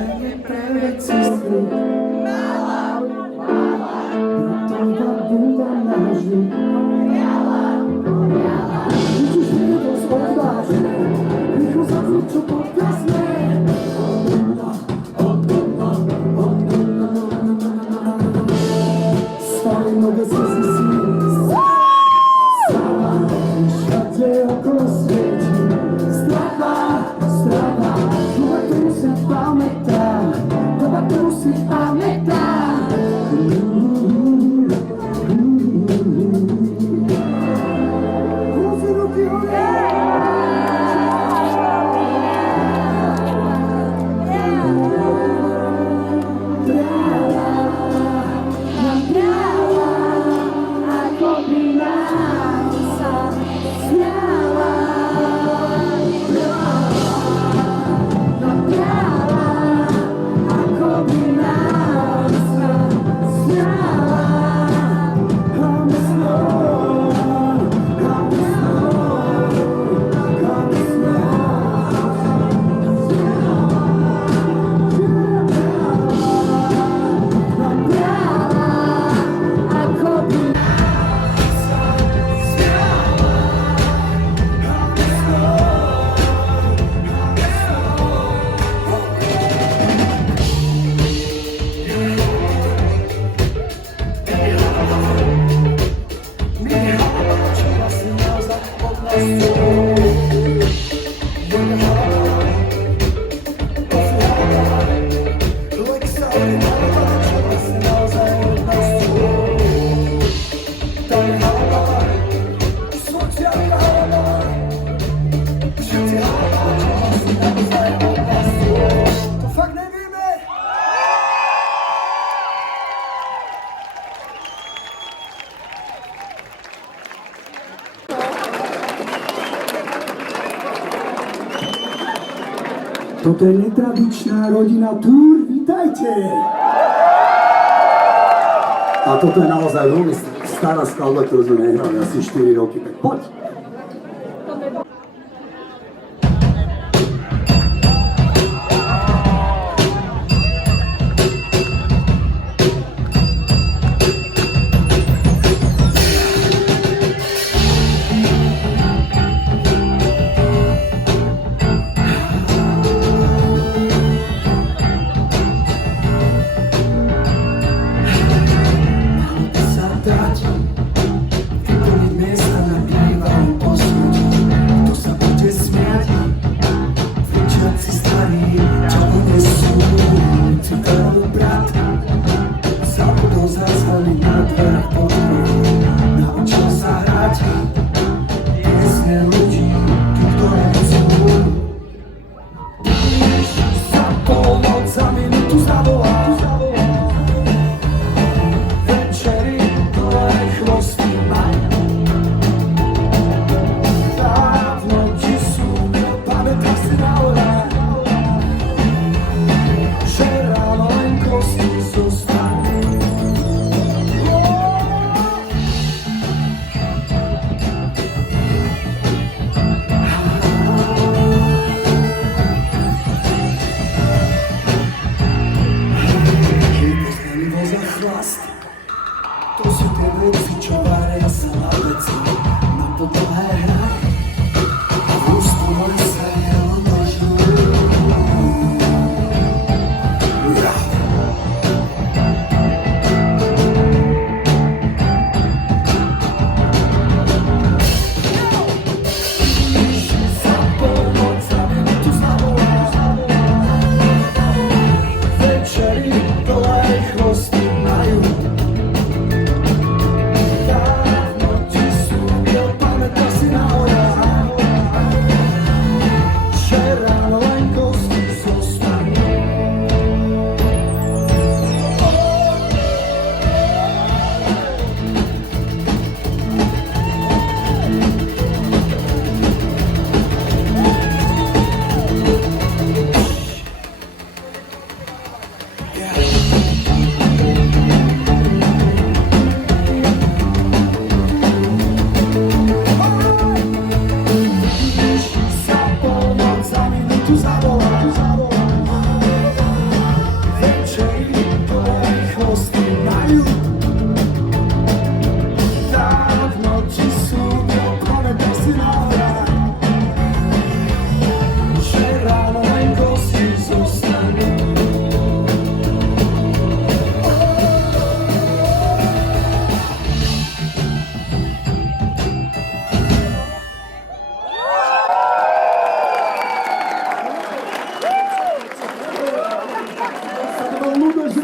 nie prevezistu. Gotová budem na vždy. Vidíš vidosť odvážne, rýchlo zavnúť, čo podkazne. Stále nové slzy sníz. Stále všade okolo svieti. Strava, doba, ktorú si pamätám. Doba, ktorú si pamätám. Ruky, ruky, hore! Toto je netradičná rodina Túr, vítajte! A toto je naozaj veľmi stará skladba, ktorú sme nehrali asi 4 roky, tak poď! Vyplniť miesta na bývalom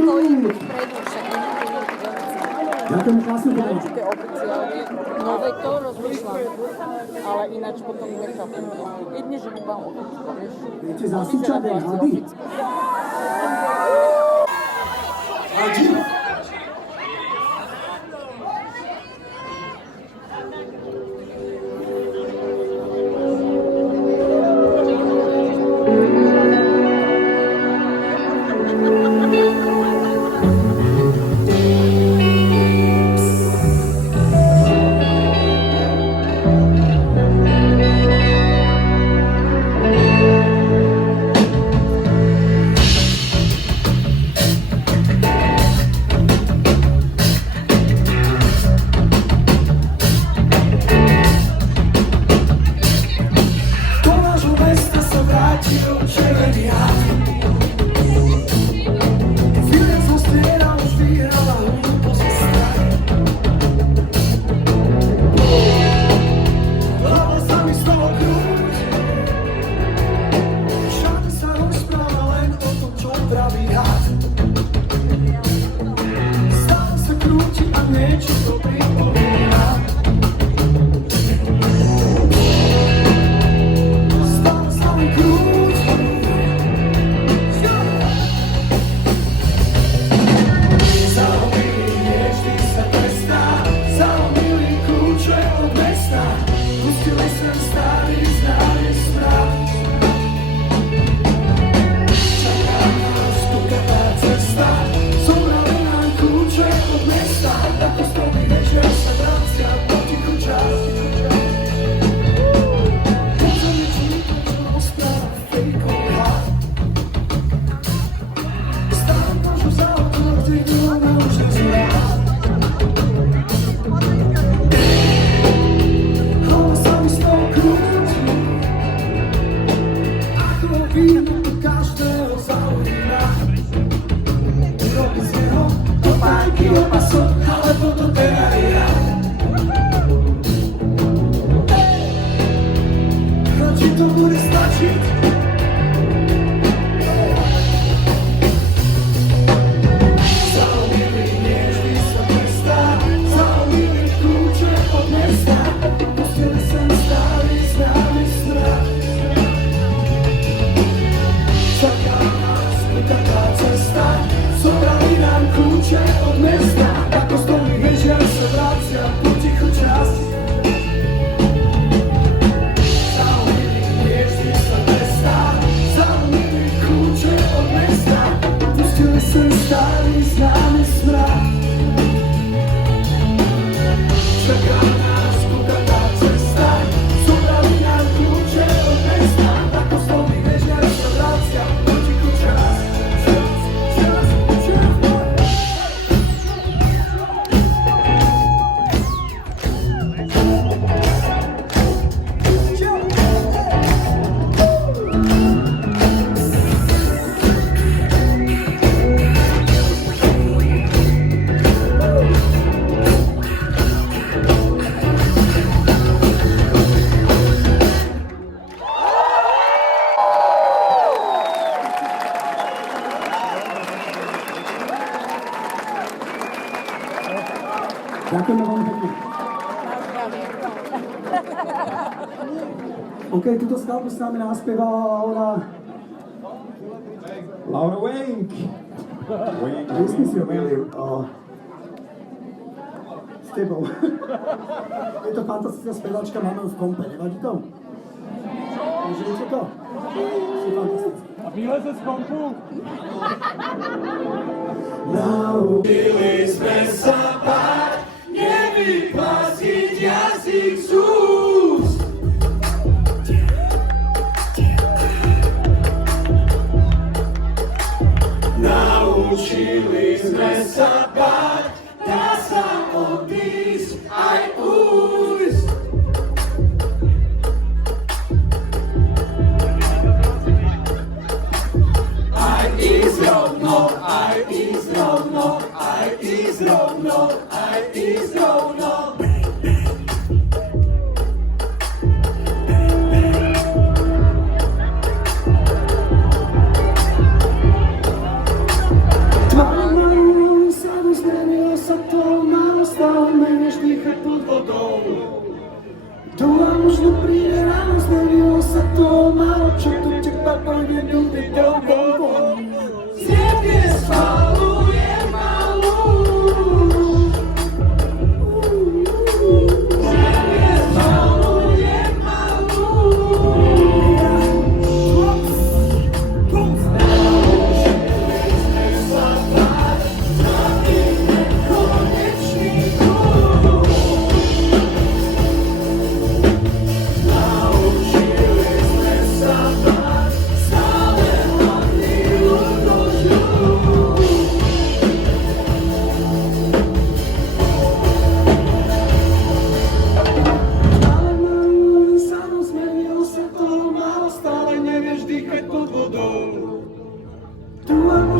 stojím vpredu, však nemáte nejaké veci. Ďakujem krásne povedať. Určite oficiálne. No veď to rozmýšľam. Ale ináč potom nechápem. Jedne, že mám ochotu, vieš. Viete zasúčať aj hady? Hadi. Ďakujeme veľmi pekne. OK, túto skladbu s nami naspievala Laura Wink. My sme si ho mieli s tebou. Je to fantastická speváčka, máme ju v kompe, nevadí to? Užijete to? Si fantastické. A vyleze z kompu? Naučili sme sa báť, nevyplasiť jazyk z úst. Naučili sme sa báť, dá sa odísť aj újsť. Aj ísť rovno, aj ísť rovno, aj ísť rovno, aj ísť rovno. Tvoje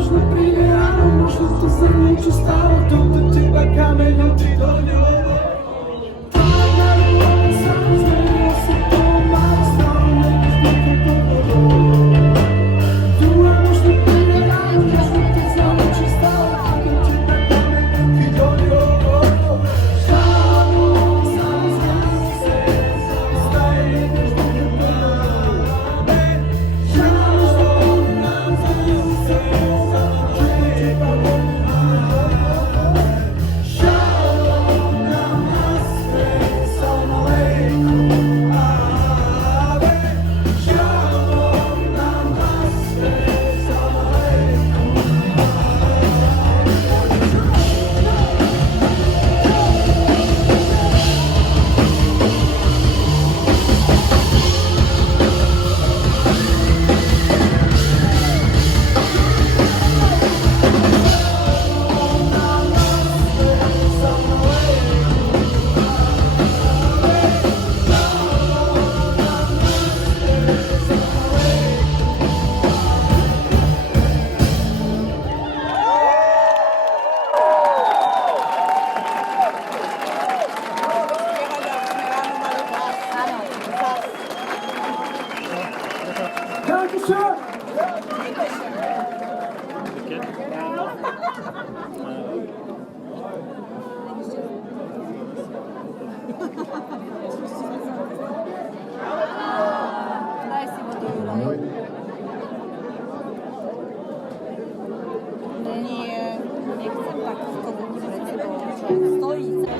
možno príde ráno, možno to zrnie, čo stálo tu do teba kameňom ti doňou. Tak na rúle sám zmenil si to, mám stále nevyzniké povodou. Druhá možno príde ráno, možno to zrnie, čo stálo tu do teba kameňom ti doňou. Daj si vodu, Juraj. Nie, nechcem takú kovú pred sebou, čo stojí sa.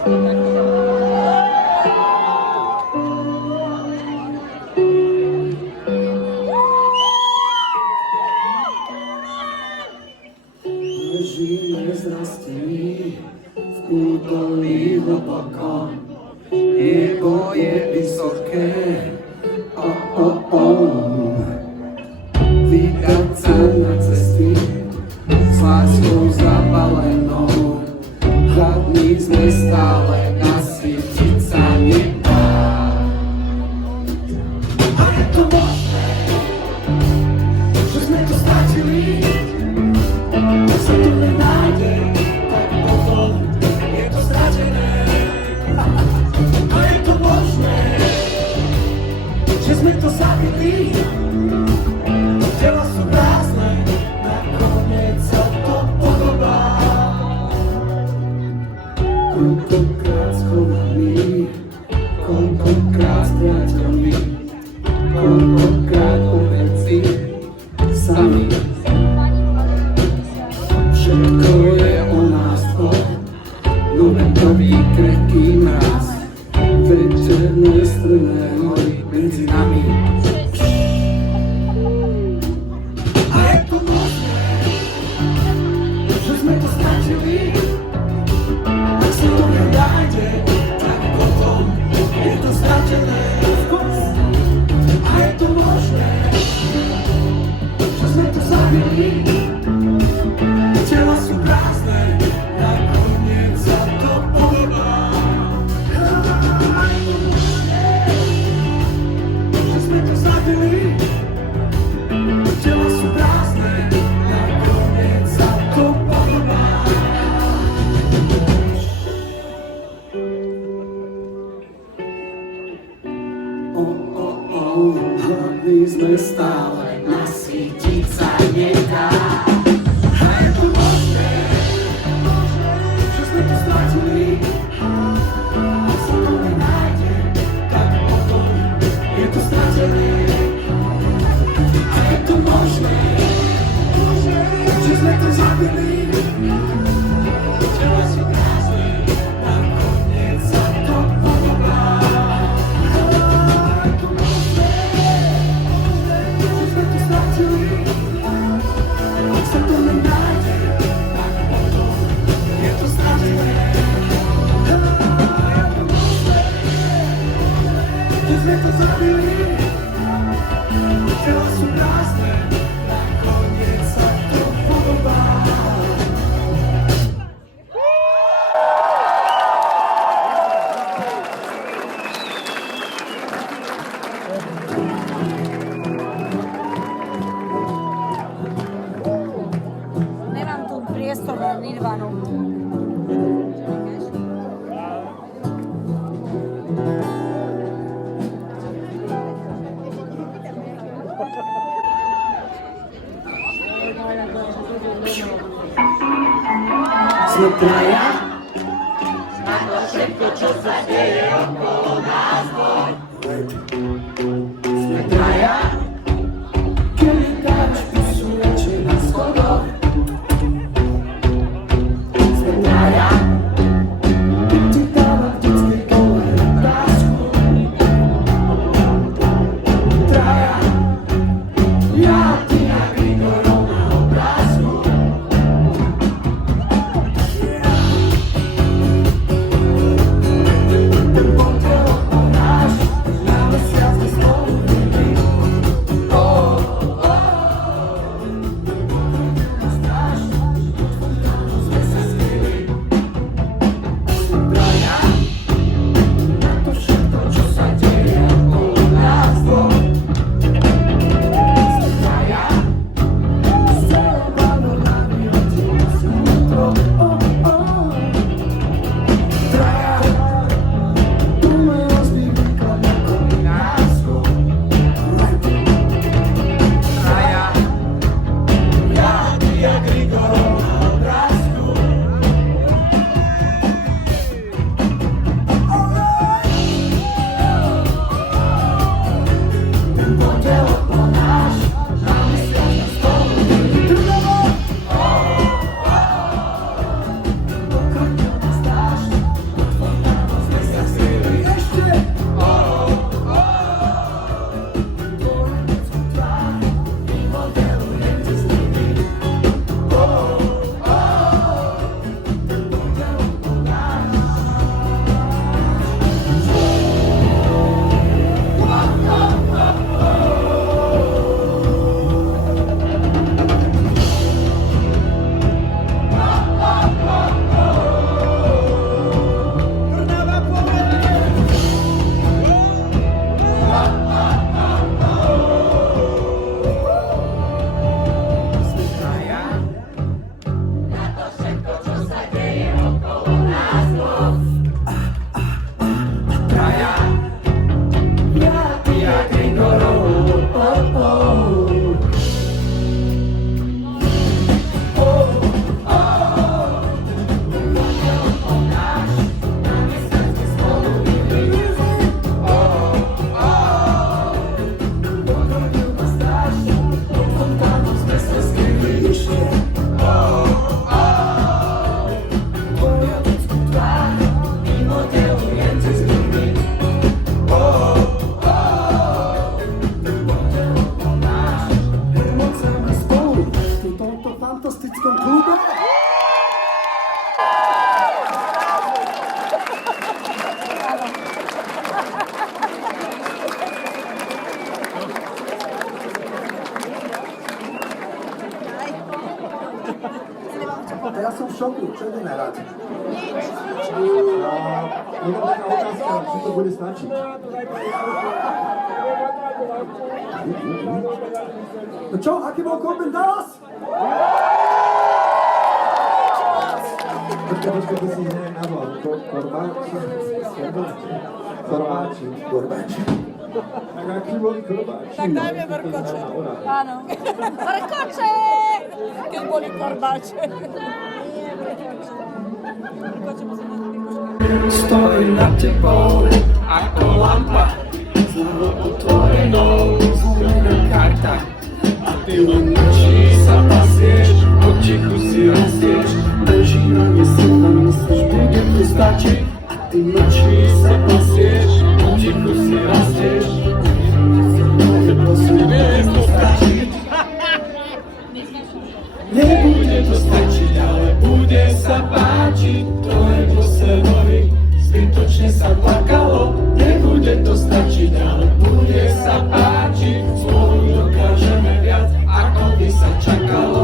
Žijeme zrastený v údolí hlboko, nebo je vysoké. Vydať sa na cesty s láskou zabalenou, hladní sme stále, nasýtiť sa nedá. A je to možné, že sme to stratili. Ak sa to nenájde, tak potom je to stratené. A je to možné, že sme to zabili. Tela sú prázdne, nakoniec sa to podobá. Koľkokrát schovaní, koľkokrát s priateľmi, koľkokrát u veci sami. Všetko je o nás dvoch, noventový krehký mraz, večerné strné hory medzi nami. A je to možné, že sme to stratili. Ak sa to nenájde, tak potom je to stratené. A je to možné, že sme to zabili. Tela sú prázdne, nakoniec sa to podobá. A je to možné, že sme to zabili. Tela sú prázdne, nakoniec sa to podobá. Nirvanu. Sme traja, sme traja, kiedy dać posunięcie na schodach. Sme traja, gdy dała dzieckie koło na blasku. Traja, ja, ty jak Grigorą na obrazku. Ten podział o nasz, nawet świat bez pomyłki. O, o, strasznie, złe zaskryli. Braja, na to wszystko, co się dzieje około nas, bo Braja, z balonami od nas jutro. O, o, Braja, dumy rozbiwika na kombinacku. Braja, ja, ty jak Grigorą na obrazku. Ten podział to nasz, mamy świat na stole. Trudno, okropnie nas strasznie, otworna noc bez zaskryli. Jeszcze, Powiedz twarz i modelujecie z nimi. Ten podział to nasz. Sme traja, na to wszystko, co się dzieje około nas, bo traja, ja, ty jak Grigorą, o, o. O, o, ten podział to nasz, mamy serce z polubili. O, o, pogodził nas strasznie, pod fontaną z bezsensownymi. Po ludzku twarz i modelujący z nimi. Ten podział to nasz, emocjami spolu w tomto fantastycznym klubie. Teraz som v šoku, čo ideme hrať? Jedna taká otázka, či to bude stačiť. No čo, aký bol Corbin Dallas? Počkaj, ty si neviem nazval. Korbáči. Tak aký boli korbáči? Tak dajme vrkoče. Áno. Vrkoče! Keď boli korbáče. Stojí nad tebou ako lampa, znovu otvorenou, zlomená karta. A ty len nočí sa pasieš, potichu si rastieš. Beží na silno, myslíš, bude to stačiť. A ty nočí sa pasieš, potichu si rastieš. Nebude to stačiť. Nebude to stačiť, ale bude sa páčiť. To je posledový, zbytočne sa plakalo. Nebude to stačiť, ale bude sa páčiť. Spolu dokážeme viac, ako by sa čakalo.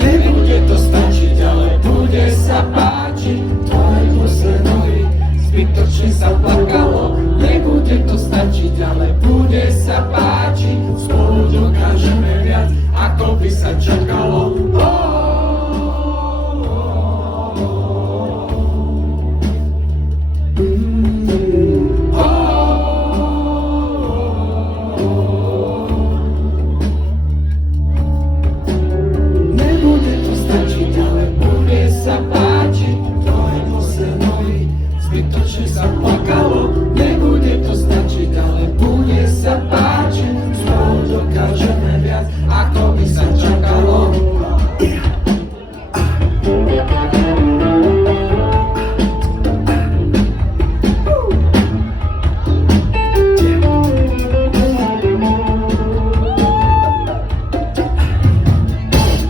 Nebude to stačiť, ale bude sa páčiť. Tvoje bosé nohy, zbytočne sa plakalo. Nebude to stačiť, ale bude sa páčiť. Spolu dokážeme viac, ako by sa čakalo. Nebude to stačiť, ale bude sa páčiť. Tvoje bosé nohy, zbytočne sa plakalo. Nebude to stačiť, ale bude sa páčiť. Spolu dokážeme viac, ako by sa čakalo.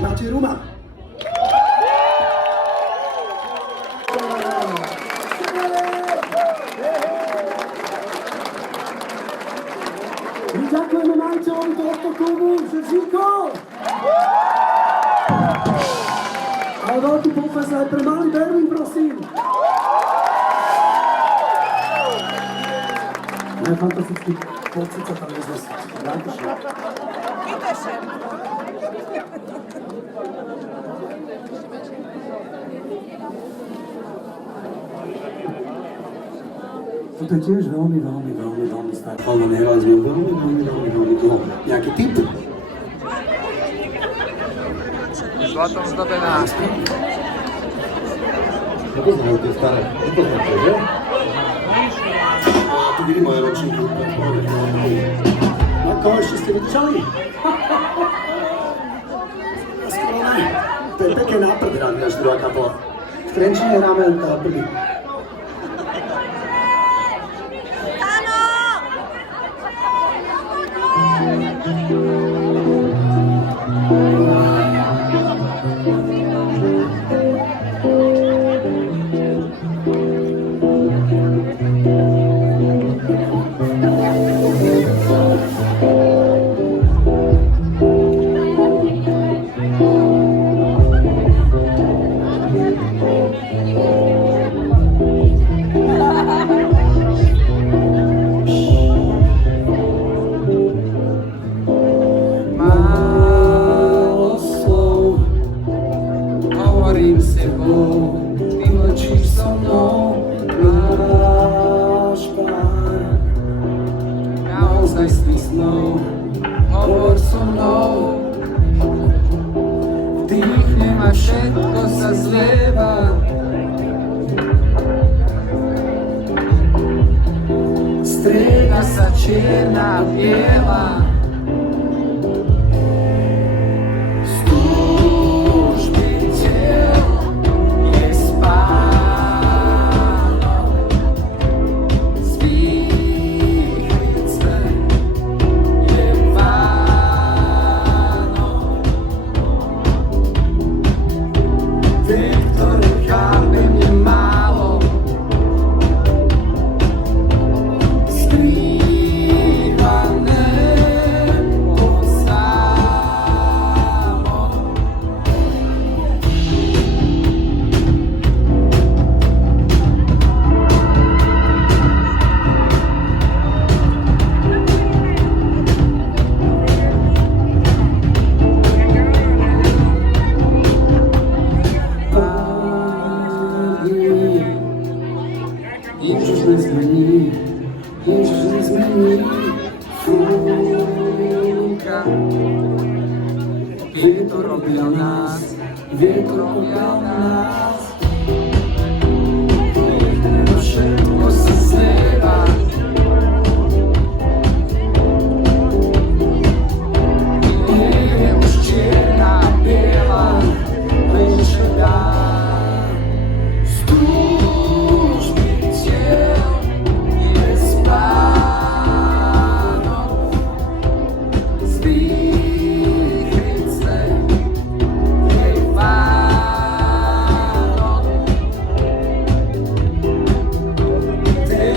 Máte Ruma. My ďakujeme majiteľovi tohto klubu, Živko! Ale veľký potles aj pre malý Berlín, prosím! Majú fantastický pocit sa tam nezvesiť. Ďakujem. Toto je tiež veľmi staré. Ale nehrali sme veľmi dlho. Nejaký tip? Zlatom zdobená. Nepoznajú tie staré. Nepoznáte, že? Tu vidím moje ročníky. Ako ešte ste vydržali? To je pekne na prd hrať, náš druhá kapela. V Trenčine hráme na prdy. Málo slov, hovorím s tebou, ty mlčíš so mnou. Náš pár naozajstných snov, hovor so mnou. Vdýchnem a všetko sa zlieva. Strieda sa čierna a biela. Z túžby tiel je spánok, z výchrice je Vánok. Tie, ktoré chápem, je málo. Skrývané pod slámou. Nič už nezmení, nič už nezmení. Fúka, vietor objal nás, vietor objal nás. Všetko sa zlieva. Nie je už čierna a biela, len šedá. Z túžby tiel je spánok, z výchrice je Vánok. Tie,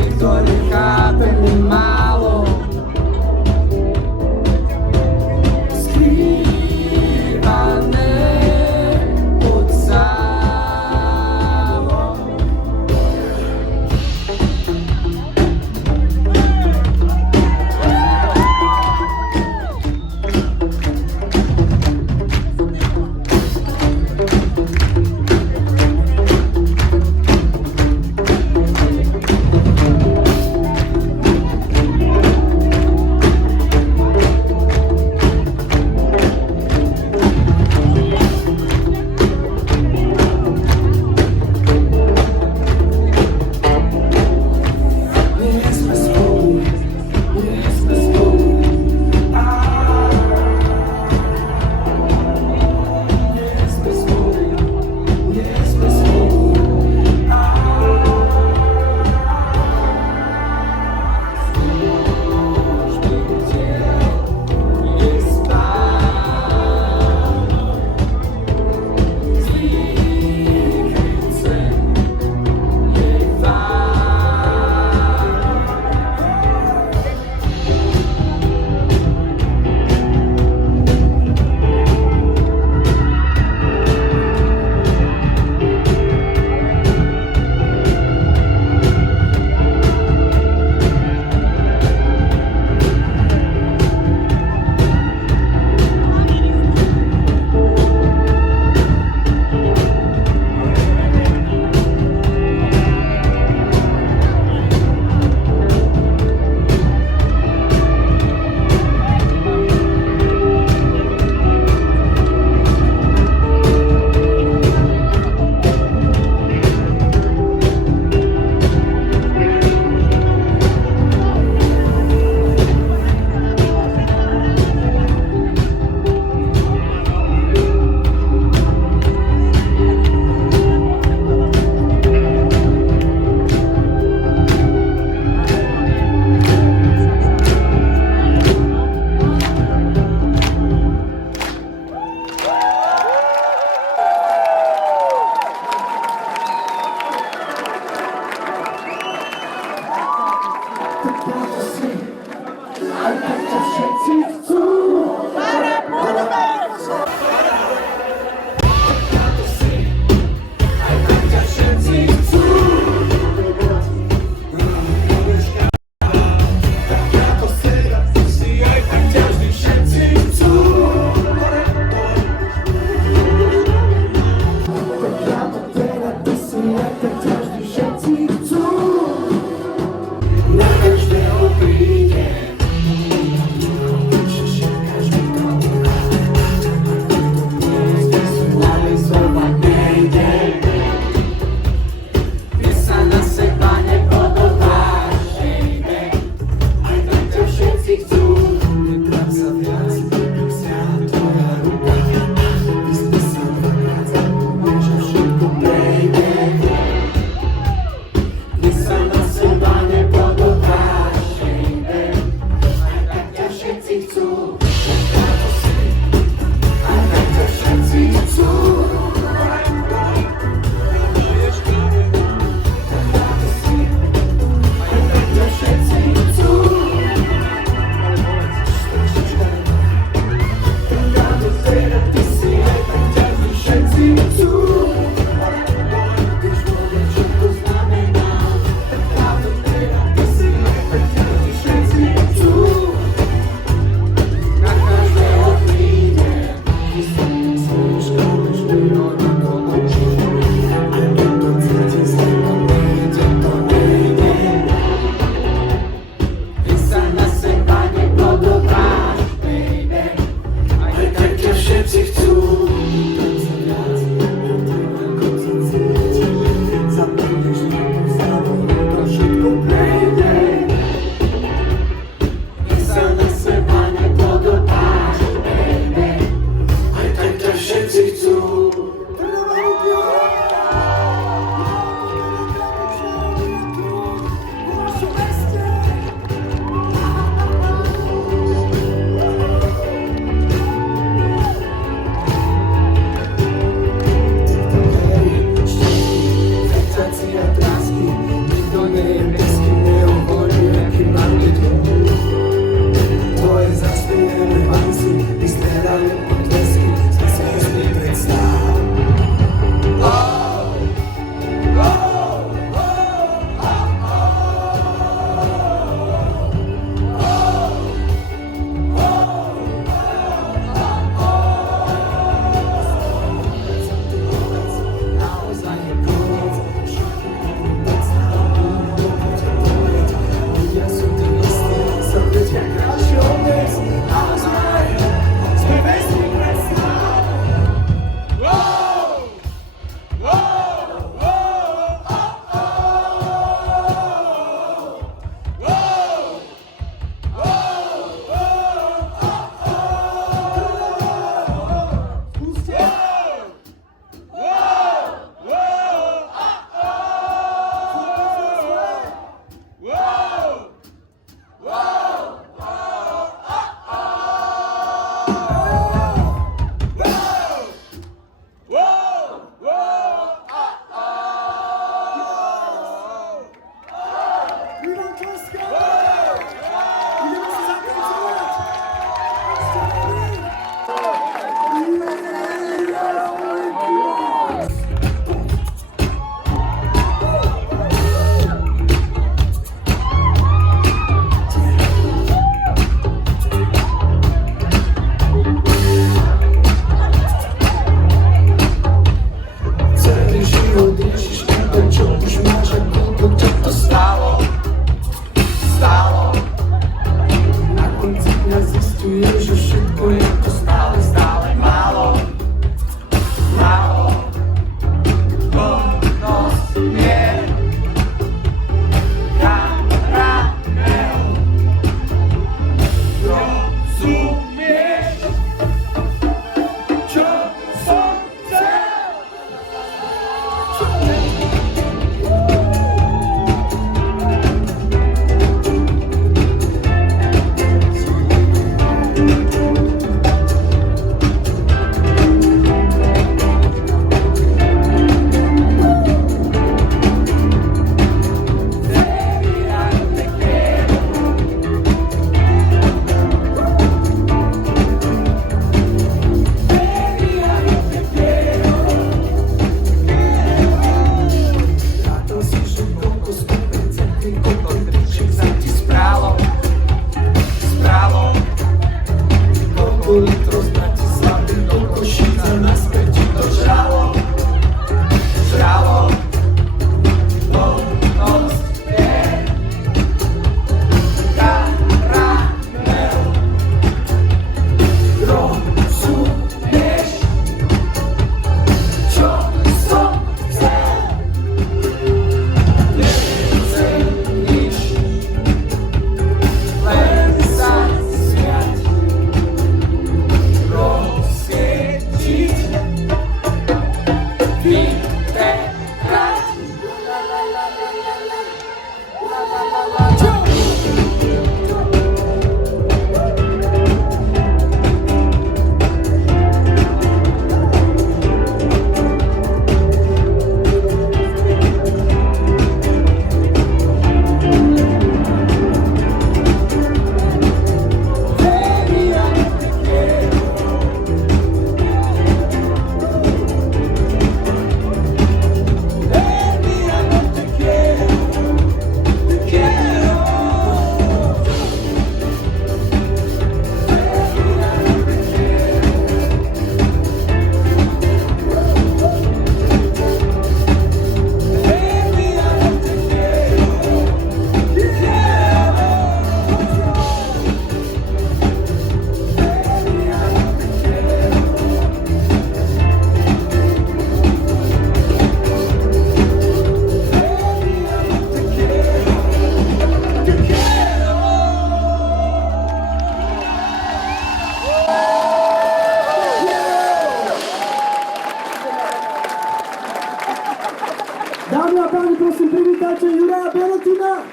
Dámy a páni, prosím, privítajte Juraja Beretina.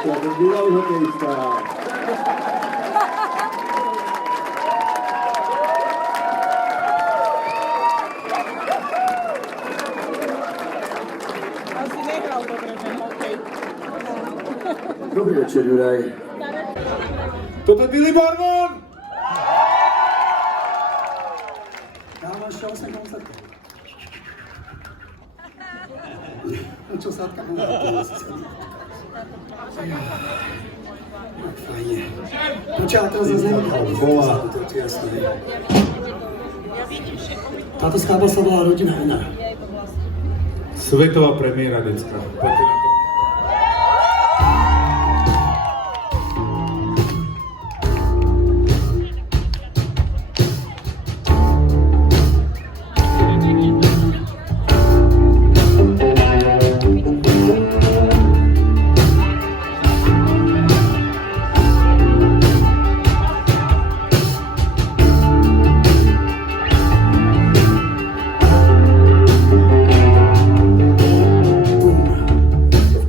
To je bývalý hokejista. Asi nehral dobre ten hokej. Dobrý večer, Juraj. Toto je Billy Barman! Dávam ešte 8 koncertov. Čo sádka bola? Fajne. Počkaj, ale teraz zase nevyhral. Bola. To je jasné. Táto skladba sa volá Rodina iná. Svetová premiéra, decka. Poďte na to.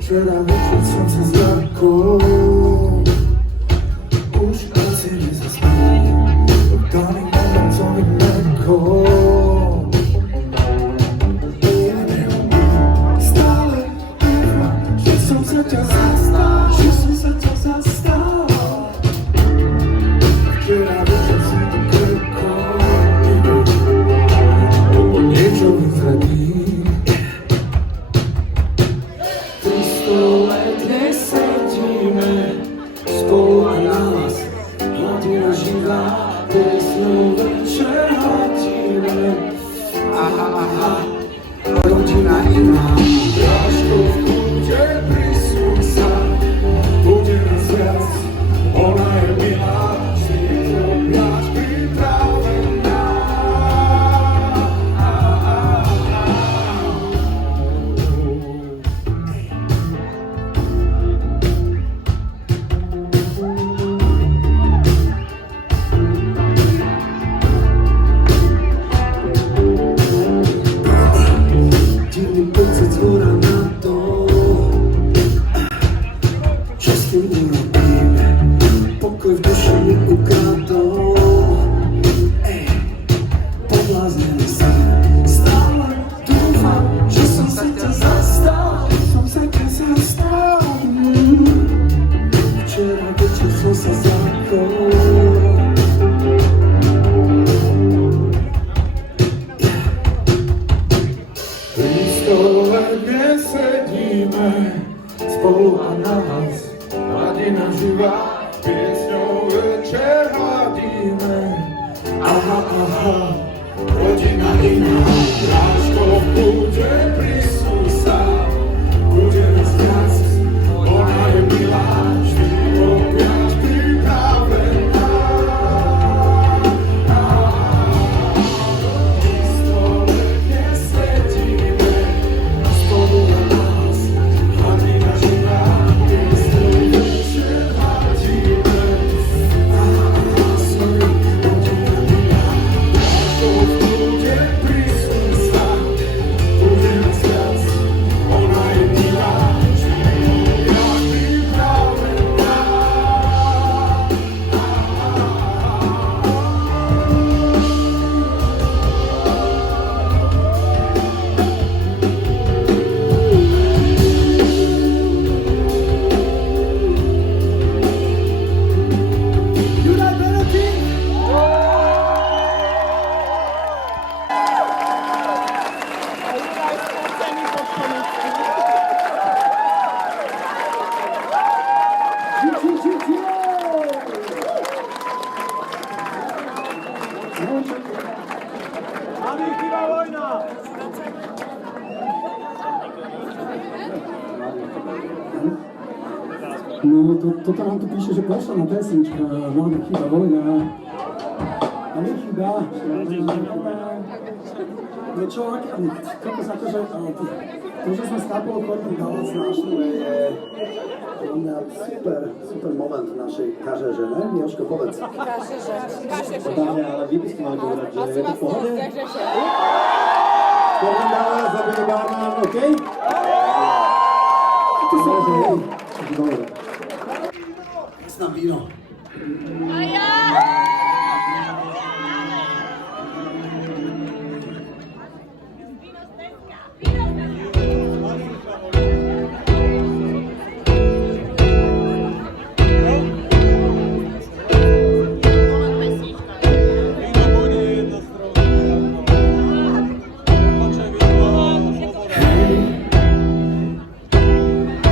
Včera večer som sa zľakol, už asi nezaspím, daný moment som vymekol. Ja neumím stále dúfam, že som sa ťa zastal, Včera večer som to krekol, lebo niečo vyzradí. 300 let nesedíme spolu a nás hladina živá, piesňou večer hodíme. Aha, aha, rodina iná, drážko v kúte prisúď sa, bude nás viac, ona je milá, vždy viac pripravená. Divný pocit zhora na to, čo s tým urobíme, pokoj v duši mi ukradol. Pobláznený si, stále dúfam, že som sa ťa zastal, Včera večer som sa zľakol. Nesedíme spolu a nás hladina živá, piesňou večer hladíme. Aha, aha, rodina iná, drážko v kúte prisúď sa, bude nás viac, ona je milá, vždy opäť pripravená. No, toto nám tu píše, že posledná pesnička, máme chyba vojna. A my chyba, niečo, toto sa akože, To, že sme s Napoli Kortom Dallas našli, je podľa mňa super moment v našej kaže, že ne? Jožko, povedz. Kaže, že. Dáme, ale vy by ste mali povedať, že Asi je to vás v pohode. že. Kortom Dallas a Billy Barman, OK? To sa Dobre, že hej. hej. Dobre. Dnes nám víno.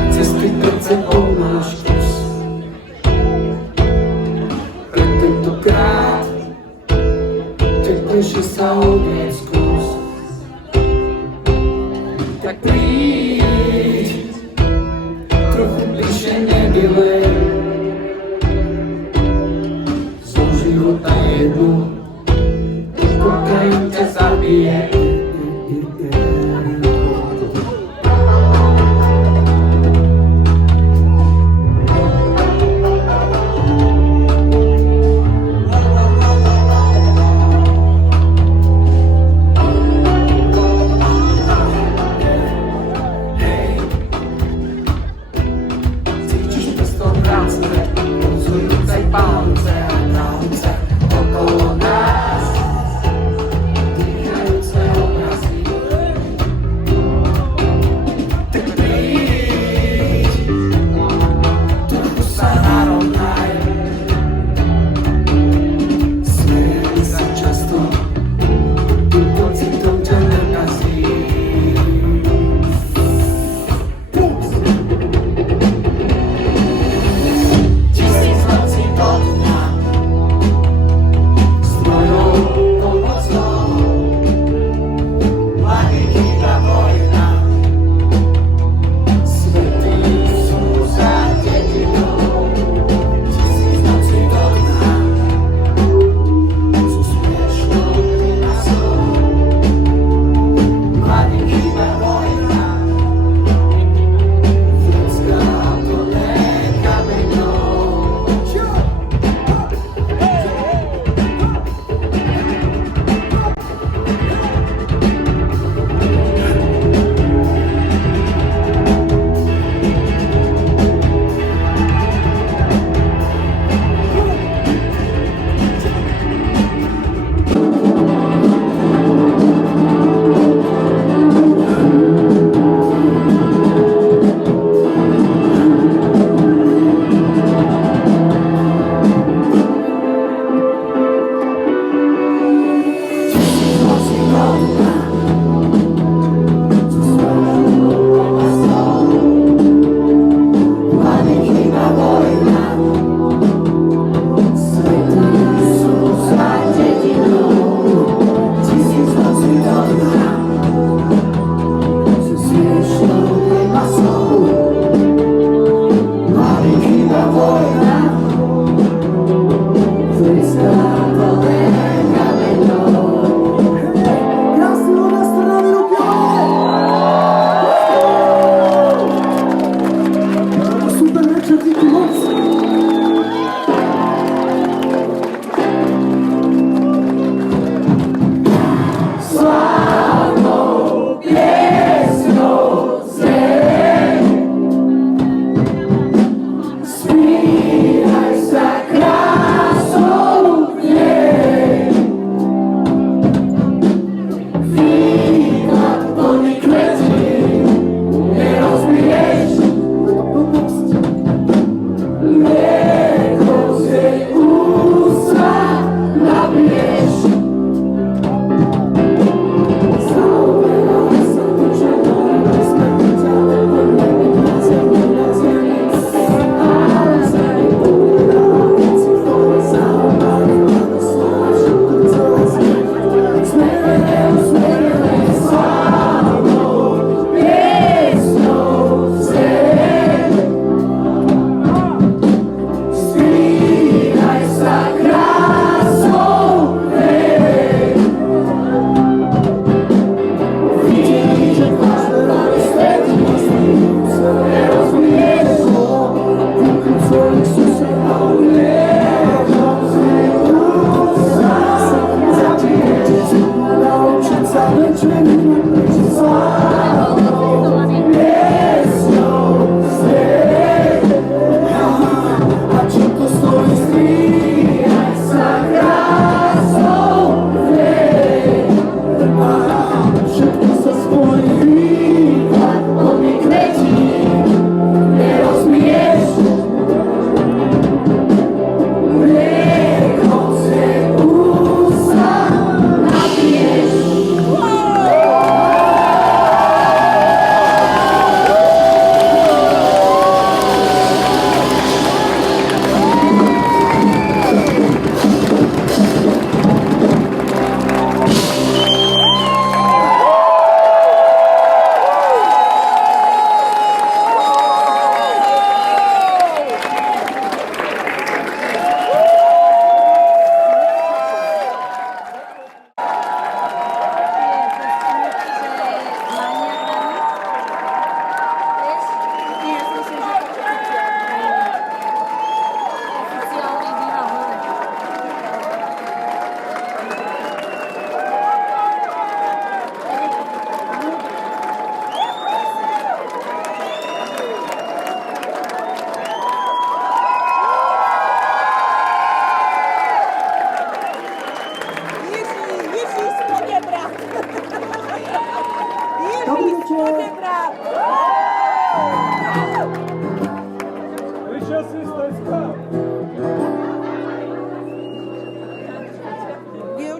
Cesty pred sebou máš kus. Pre tentokrát teplejšie sa odrieť skús. Tak príď trochu bližšie nebylej. Zo života jednu kokain ťa zabije. Cítiš prstom práce, pulzujúcej palce a trávce okolo nás, dýchajúce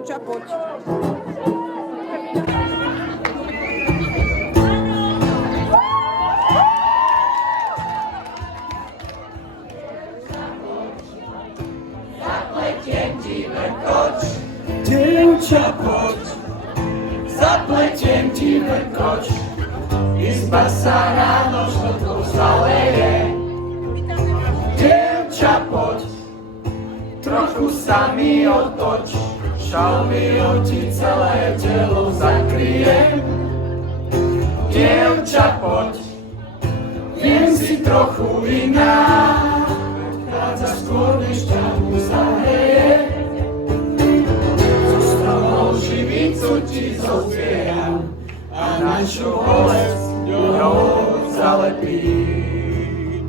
dievča, poď. Dievča, poď, zapletiem ti vrkoč, izba sa ráno štvrtou zaleje. Dievča, poď, trochu sa mi otoč, šalviou ti celé telo zakryjem. Dievča, poď, viem si trochu iná, chádza skôr, než ťa mu zahreje. Živicu ti zozbieram a našu bolesť ňou zalepím.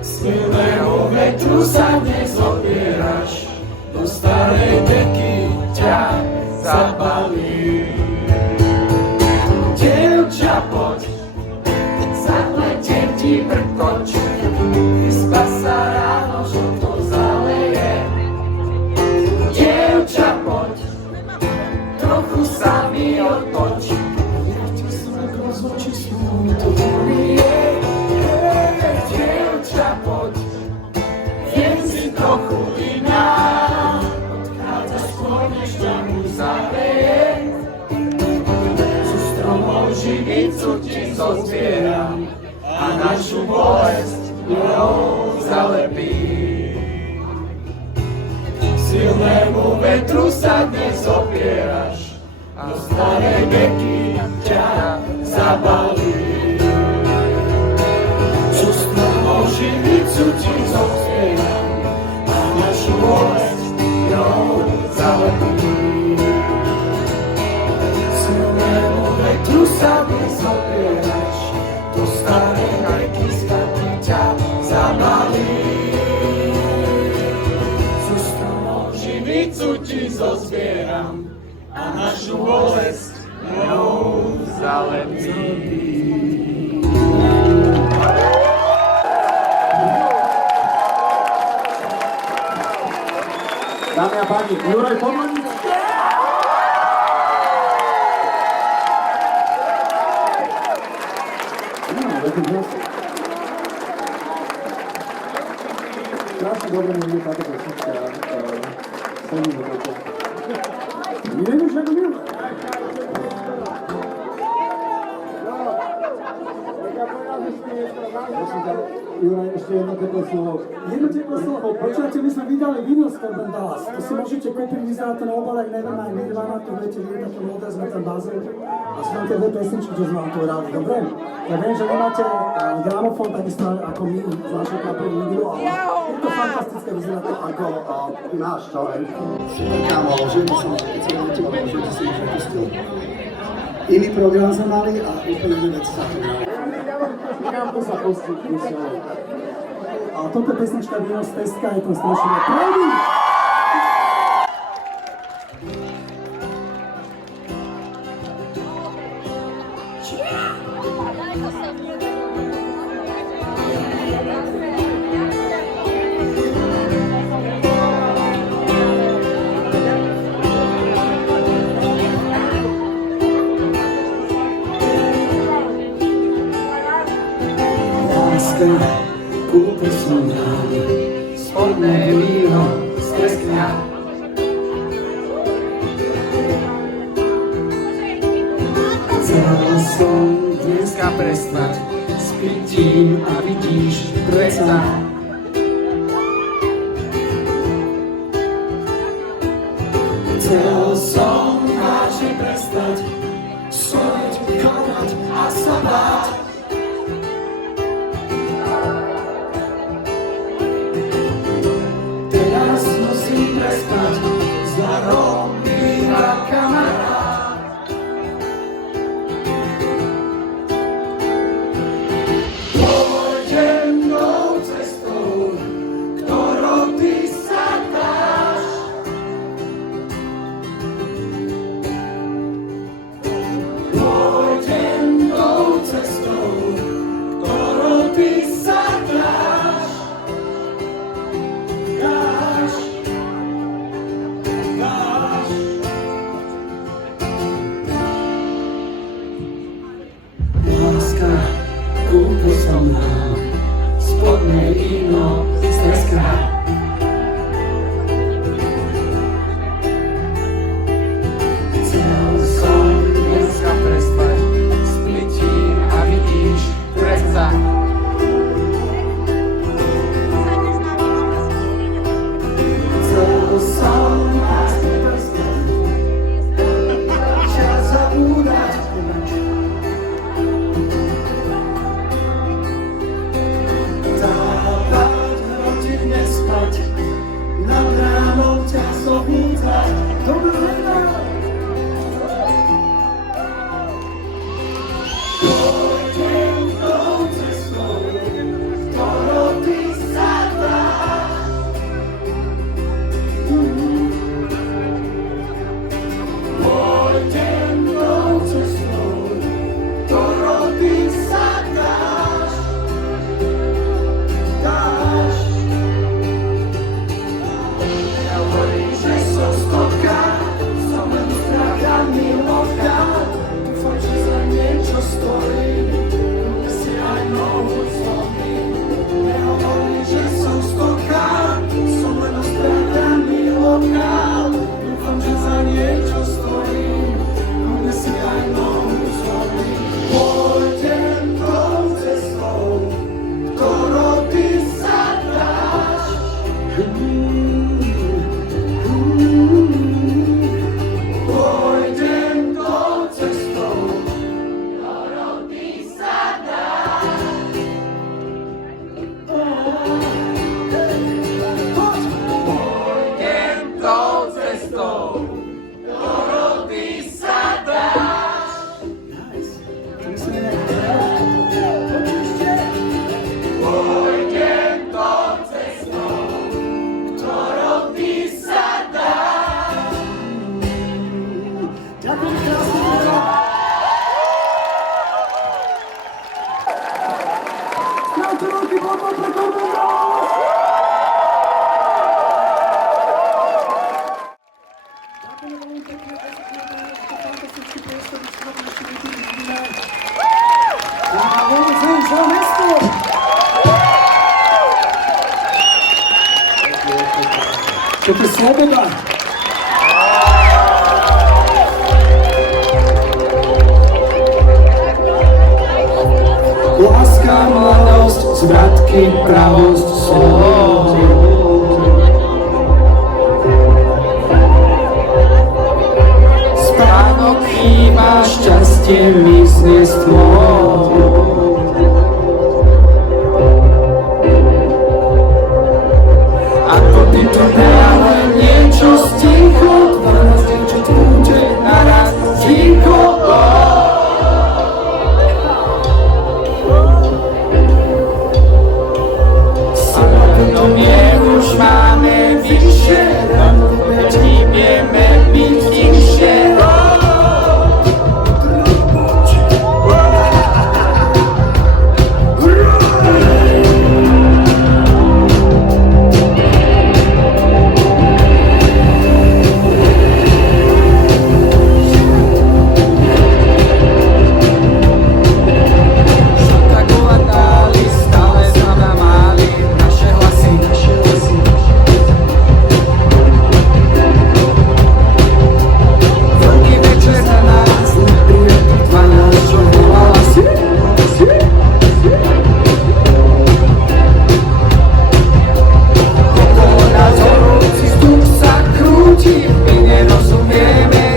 Silného vetru sa nezopieraš, do starej deky ťa zabalím. Dievča, poď, zapletiem ti vrkoč, izba sa ráno žlto zaleje. Dievča, poď, trochu sa mi otoč, ja ti slnko z očí smúto volie. Dievča, poď, viem si trochu iná, odchádza skôr, než ťa mu zahreje. Zo stromov živicu ti zozbieram a našu bolesť ňou zalepím. Silnému vetru sa dnes opieraš, a do starej deky ťa zabalí. Zo stromov živicu ti zozbieram a našu bolesť ňou zalepí. Silnému vetru sa dnes opieraš, do starej deky ťa zabalí. Živicu ti zozbieram a našu bolesť ňou zalepí. Dámy a páni, Juraj Podmanický! Strašne dobre mi je táto pesnička. Sedím do toho. Neviem, že ako milé. Juraj, ešte jedno teplé slovo. Jedno teplé slovo. Počujete, my sme vydali víno z Corben Dallas. To si môžete kúpiť, vyzerá to na obale, neviem, aj Nirvana, to budete vidieť, také modré sme tam bazén. A sú tam tie dve pesničky, čo sme vám tu rádi, dobre? Ja viem, že nemáte gramofón takisto ako my z našej kapely Nigro, ale je to fantastické, vyzerá to ako ty máš, čo? Super kámo, užijete sa, keď sa budete, ale užijete si už aký styl. Iný program sme mali a úplne iné veci sa to mali. Kam to sa postiť, muselo. A toto pesnička Víno z Teska, je to strašne pravdy. Kúpil som nám spodné víno z Teska. Chcela som dneska prestať s pitím a vidíš predsa. Chcel som vážne prestať súdiť, konať a sa báť. Prespať za roky a kamarát. Pôjdem tou cestou, ktorou ty sa dáš. Ďakujem krásne. Spravte ruky, poďme pre Corbin Dallas! Ďakujem veľmi pekne, to fantastický priestor, že sme ešte vidíme. Ja vôbec neviem, za mesto! Toto je sloboda. Láska, mladosť, zvratky, pravosť, slovo. Spánok chýba, šťastie myslie stôl. Ako by to náhle niečo sticho, 12 dievčat rúte naraz ticho. Samotnom je už máme vyššie, tím jeme byť inšie. My nerozumieme